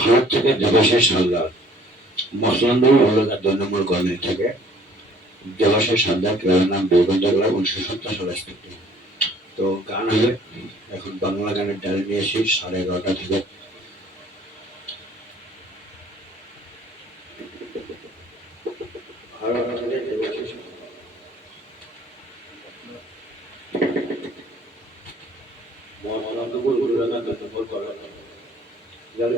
ভারত থেকে দেবাশিস হালদার, মসলান্দপুর হলুদার 2 নম্বর কলোনি থেকে দেবাশিস হালদার, ক্লাবের নাম বৈকুণ্ঠ ক্লাব, 1970 সালে স্থাপিত। তো গান হবে এখন বাংলা গানের ডালে নিয়ে এসি 11:30 থেকে। মসলান্দপুর হলুদার 2 নম্বর কলোনি গান।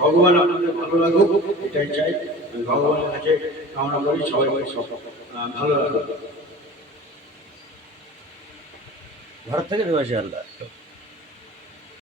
ভগবান আপনাদের ভালো লাগুক, এটাই চাই। ভগবানের কাছে কামনা করি সবাই ভালো লাগুক। ভারত থেকে দেবাশিস হালদার।